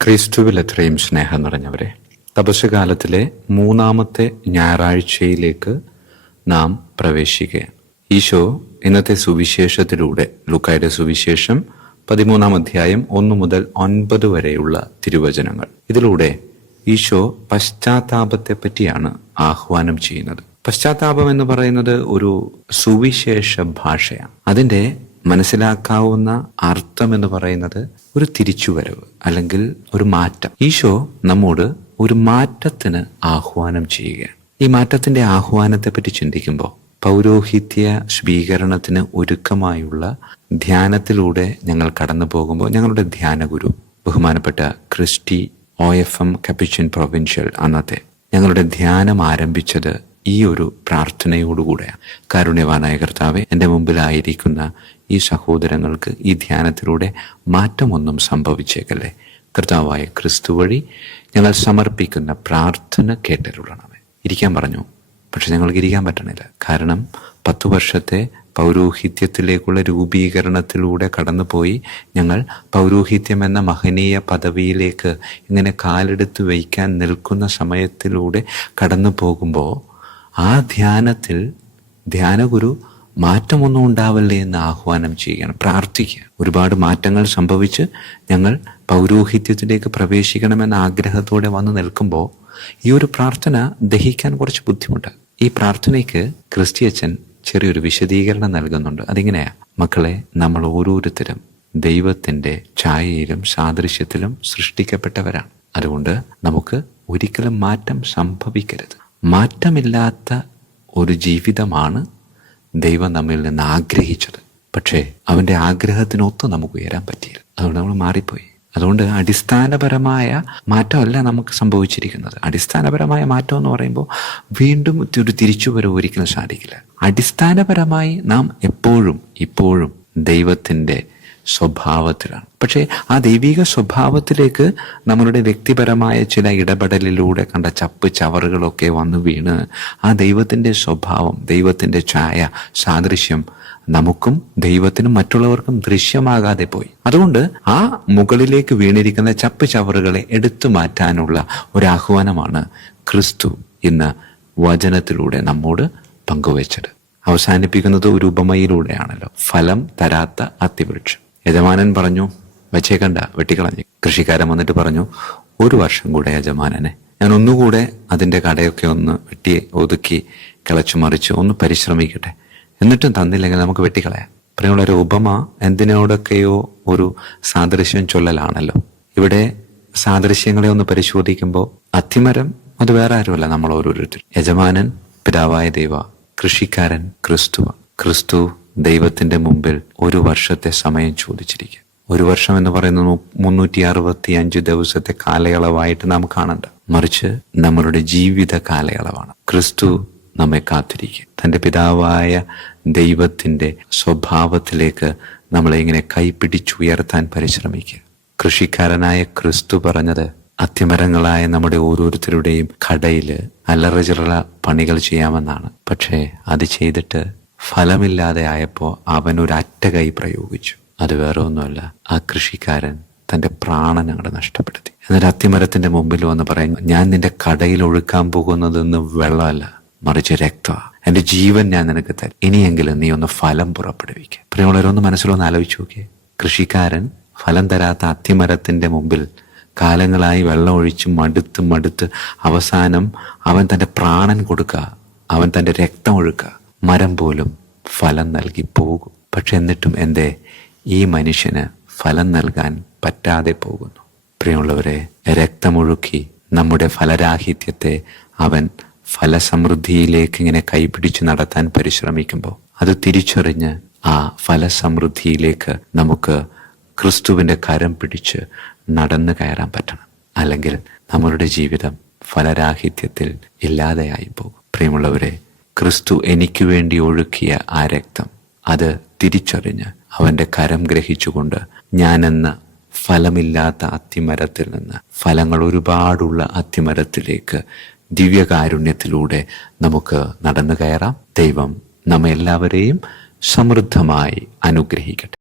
ക്രിസ്തുവിൽ എത്രയും സ്നേഹം നിറഞ്ഞവരെ, തപസ്സുകാലത്തിലെ 3-ാമത്തെ ഞായറാഴ്ചയിലേക്ക് നാം പ്രവേശിക്കുകയാണ്. ഈശോ ഇന്നത്തെ സുവിശേഷത്തിലൂടെ, ലൂക്കായുടെ സുവിശേഷം 13-ാം അധ്യായം 1 മുതൽ 9 വരെയുള്ള തിരുവചനങ്ങൾ, ഇതിലൂടെ ഈശോ പശ്ചാത്താപത്തെ പറ്റിയാണ് ആഹ്വാനം ചെയ്യുന്നത്. പശ്ചാത്താപം എന്ന് പറയുന്നത് ഒരു സുവിശേഷ ഭാഷയാണ്. അതിൻ്റെ മനസ്സിലാക്കാവുന്ന അർത്ഥം എന്ന് പറയുന്നത് ഒരു തിരിച്ചുവരവ് അല്ലെങ്കിൽ ഒരു മാറ്റം. ഈശോ നമ്മോട് ഒരു മാറ്റത്തിന് ആഹ്വാനം ചെയ്യുകയാണ്. ഈ മാറ്റത്തിന്റെ ആഹ്വാനത്തെ പറ്റി ചിന്തിക്കുമ്പോൾ പൗരോഹിത്യ സ്വീകരണത്തിന് ഒരുക്കമായുള്ള ധ്യാനത്തിലൂടെ ഞങ്ങൾ കടന്നു പോകുമ്പോൾ ഞങ്ങളുടെ ധ്യാനഗുരു ബഹുമാനപ്പെട്ട ക്രിസ്റ്റി OFM കപ്പിച്ചിൻ പ്രൊവിൻഷ്യൽ അന്നത്തെ ഞങ്ങളുടെ ധ്യാനം ആരംഭിച്ചത് ഈ ഒരു പ്രാർത്ഥനയോടുകൂടെയാണ്. കാരുണ്യവാനായ കർത്താവേ, എൻ്റെ മുമ്പിലായിരിക്കുന്ന ഈ സഹോദരങ്ങൾക്ക് ഈ ധ്യാനത്തിലൂടെ മാറ്റമൊന്നും സംഭവിച്ചേക്കല്ലേ. കർത്താവായ ക്രിസ്തു വഴി ഞങ്ങൾ സമർപ്പിക്കുന്ന പ്രാർത്ഥന കേട്ടരുളണമേ. ഇരിക്കാൻ പറഞ്ഞു, പക്ഷെ ഞങ്ങൾക്ക് ഇരിക്കാൻ പറ്റണില്ല. കാരണം 10 വർഷത്തെ പൗരോഹിത്യത്തിലേക്കുള്ള രൂപീകരണത്തിലൂടെ കടന്നുപോയി ഞങ്ങൾ പൗരോഹിത്യം എന്ന മഹനീയ പദവിയിലേക്ക് ഇങ്ങനെ കാലെടുത്ത് വയ്ക്കാൻ നിൽക്കുന്ന സമയത്തിലൂടെ കടന്നു പോകുമ്പോൾ ആ ധ്യാനത്തിൽ ധ്യാനഗുരു മാറ്റമൊന്നും ഉണ്ടാവല്ലേ എന്ന് ആഹ്വാനം ചെയ്യുകയാണ്, പ്രാർത്ഥിക്കുക. ഒരുപാട് മാറ്റങ്ങൾ സംഭവിച്ച് ഞങ്ങൾ പൗരോഹിത്യത്തിലേക്ക് പ്രവേശിക്കണമെന്ന ആഗ്രഹത്തോടെ വന്നു നിൽക്കുമ്പോൾ ഈ ഒരു പ്രാർത്ഥന ദഹിക്കാൻ കുറച്ച് ബുദ്ധിമുട്ട്. ഈ പ്രാർത്ഥനയ്ക്ക് ക്രിസ്ത്യച്ചൻ ചെറിയൊരു വിശദീകരണം നൽകുന്നുണ്ട്. അതിങ്ങനെയാ: മക്കളെ, നമ്മൾ ഓരോരുത്തരും ദൈവത്തിൻ്റെ ഛായയിലും സാദൃശ്യത്തിലും സൃഷ്ടിക്കപ്പെട്ടവരാണ്. അതുകൊണ്ട് നമുക്ക് ഒരിക്കലും മാറ്റം സംഭവിക്കരുത്. മാറ്റമില്ലാത്ത ഒരു ജീവിതമാണ് ദൈവം നമ്മിൽ നിന്ന് ആഗ്രഹിച്ചത്. പക്ഷേ അവൻ്റെ ആഗ്രഹത്തിനൊത്ത് നമുക്ക് ഉയരാൻ പറ്റിയില്ല. അതുകൊണ്ട് നമ്മൾ മാറിപ്പോയി. അതുകൊണ്ട് അടിസ്ഥാനപരമായ മാറ്റമല്ല നമുക്ക് സംഭവിച്ചിരിക്കുന്നത്. അടിസ്ഥാനപരമായ മാറ്റം എന്ന് പറയുമ്പോൾ വീണ്ടും ഒരു തിരിച്ചുവരവ് ഒരിക്കലും സാധിക്കില്ല. അടിസ്ഥാനപരമായി നാം ഇപ്പോഴും ദൈവത്തിൻ്റെ സ്വഭാവത്തിലാണ്. പക്ഷേ ആ ദൈവിക സ്വഭാവത്തിലേക്ക് നമ്മളുടെ വ്യക്തിപരമായ ചില ഇടപെടലിലൂടെ കണ്ട ചപ്പ് ചവറുകളൊക്കെ വന്നു വീണ് ആ ദൈവത്തിൻ്റെ സ്വഭാവം, ദൈവത്തിൻ്റെ ഛായ, സാദൃശ്യം നമുക്കും ദൈവത്തിനും മറ്റുള്ളവർക്കും ദൃശ്യമാകാതെ പോയി. അതുകൊണ്ട് ആ മുകളിലേക്ക് വീണിരിക്കുന്ന ചപ്പ് ചവറുകളെ എടുത്തു മാറ്റാനുള്ള ഒരാഹ്വാനമാണ് ക്രിസ്തു ഇന്ന് വചനത്തിലൂടെ നമ്മോട് പങ്കുവച്ചത്. അവസാനിപ്പിക്കുന്നത് ഒരു ഉപമയിലൂടെയാണല്ലോ. ഫലം തരാത്ത അത്തിവൃക്ഷം. യജമാനൻ പറഞ്ഞു, വച്ചേക്കണ്ട, വെട്ടിക്കളഞ്ഞു. കൃഷിക്കാരൻ വന്നിട്ട് പറഞ്ഞു, 1 വർഷം കൂടെ യജമാനനെ, ഞാൻ ഒന്നുകൂടെ അതിൻ്റെ കടയൊക്കെ ഒന്ന് വെട്ടി ഒതുക്കി കിളച്ചു മറിച്ച് ഒന്ന് പരിശ്രമിക്കട്ടെ, എന്നിട്ടും തന്നില്ലെങ്കിൽ നമുക്ക് വെട്ടിക്കളയാം. പ്രിയമുള്ളൊരു ഉപമ എന്തിനോടൊക്കെയോ ഒരു സാദൃശ്യം ചൊല്ലലാണല്ലോ. ഇവിടെ സാദൃശ്യങ്ങളെ ഒന്ന് പരിശോധിക്കുമ്പോൾ അത്തിമരം അത് വേറെ ആരുമല്ല, നമ്മൾ ഓരോരുത്തരും. യജമാനൻ പിതാവായ ദൈവ, കൃഷിക്കാരൻ ക്രിസ്തു ദൈവത്തിന്റെ മുമ്പിൽ 1 വർഷത്തെ സമയം ചോദിച്ചിരിക്കുക. 1 വർഷം എന്ന് പറയുന്നത് 365 ദിവസത്തെ കാലയളവായിട്ട് നാം കാണണ്ട, മറിച്ച് നമ്മളുടെ ജീവിത കാലയളവാണ്. ക്രിസ്തു നമ്മെ കാത്തിരിക്കുക. തൻ്റെ പിതാവായ ദൈവത്തിൻ്റെ സ്വഭാവത്തിലേക്ക് നമ്മളെ ഇങ്ങനെ കൈപിടിച്ചുയർത്താൻ പരിശ്രമിക്കുക. കൃഷിക്കാരനായ ക്രിസ്തു പറഞ്ഞത് അത്തിമരങ്ങളായ നമ്മുടെ ഓരോരുത്തരുടെയും കടയിൽ അല്ലറ ചില്ലറ പണികൾ ചെയ്യാമെന്നാണ്. പക്ഷേ അത് ചെയ്തിട്ട് ഫലമില്ലാതെ ആയപ്പോൾ അവൻ ഒരു അറ്റകൈ പ്രയോഗിച്ചു. അത് വേറെ ഒന്നുമല്ല, ആ കൃഷിക്കാരൻ തൻ്റെ പ്രാണൻ അങ്ങോട്ട് നഷ്ടപ്പെടുത്തി. എന്നിട്ട് അത്തിമരത്തിന്റെ മുമ്പിൽ വന്ന് പറയും, ഞാൻ നിന്റെ കടയിൽ ഒഴുക്കാൻ പോകുന്നതെന്ന് വെള്ളമല്ല, മറിച്ച് രക്തമാണ്. എൻ്റെ ജീവൻ ഞാൻ നിനക്ക് തരും. ഇനിയെങ്കിലും നീ ഒന്ന് ഫലം പുറപ്പെടുവിക്കുക. പ്രിയമുള്ളവരൊന്ന് മനസ്സിലൊന്ന് ആലോചിച്ച് നോക്കിയേ. കൃഷിക്കാരൻ ഫലം തരാത്ത അത്തിമരത്തിന്റെ മുമ്പിൽ കാലങ്ങളായി വെള്ളം ഒഴിച്ച് മടുത്ത് അവസാനം അവൻ തൻ്റെ പ്രാണൻ കൊടുക്കുക, അവൻ തൻ്റെ രക്തം ഒഴുക്കുക. മരം പോലും ഫലം നൽകി പോകും. പക്ഷെ എന്നിട്ടും എന്തേ ഈ മനുഷ്യന് ഫലം നൽകാൻ പറ്റാതെ പോകുന്നു? പ്രിയമുള്ളവരെ, രക്തമൊഴുക്കി നമ്മുടെ ഫലരാഹിത്യത്തെ അവൻ ഫലസമൃദ്ധിയിലേക്ക് ഇങ്ങനെ കൈപിടിച്ച് നടത്താൻ പരിശ്രമിക്കുമ്പോൾ അത് തിരിച്ചറിഞ്ഞ് ആ ഫലസമൃദ്ധിയിലേക്ക് നമുക്ക് ക്രിസ്തുവിൻ്റെ കരം പിടിച്ച് നടന്നു കയറാൻ പറ്റണം. അല്ലെങ്കിൽ നമ്മളുടെ ജീവിതം ഫലരാഹിത്യത്തിൽ ഇല്ലാതെയായി പോകും. പ്രിയമുള്ളവരെ, ക്രിസ്തു എനിക്ക് വേണ്ടി ഒഴുക്കിയ ആ രക്തം അത് തിരിച്ചറിഞ്ഞ് അവൻ്റെ കരം ഗ്രഹിച്ചുകൊണ്ട് ഞാനെന്ന ഫലമില്ലാത്ത അത്തിമരത്തിൽ നിന്ന് ഫലങ്ങൾ ഒരുപാടുള്ള അത്തിമരത്തിലേക്ക് ദിവ്യകാരുണ്യത്തിലൂടെ നമുക്ക് നടന്നു കയറാം. ദൈവം നമ്മെല്ലാവരെയും സമൃദ്ധമായി അനുഗ്രഹിക്കട്ടെ.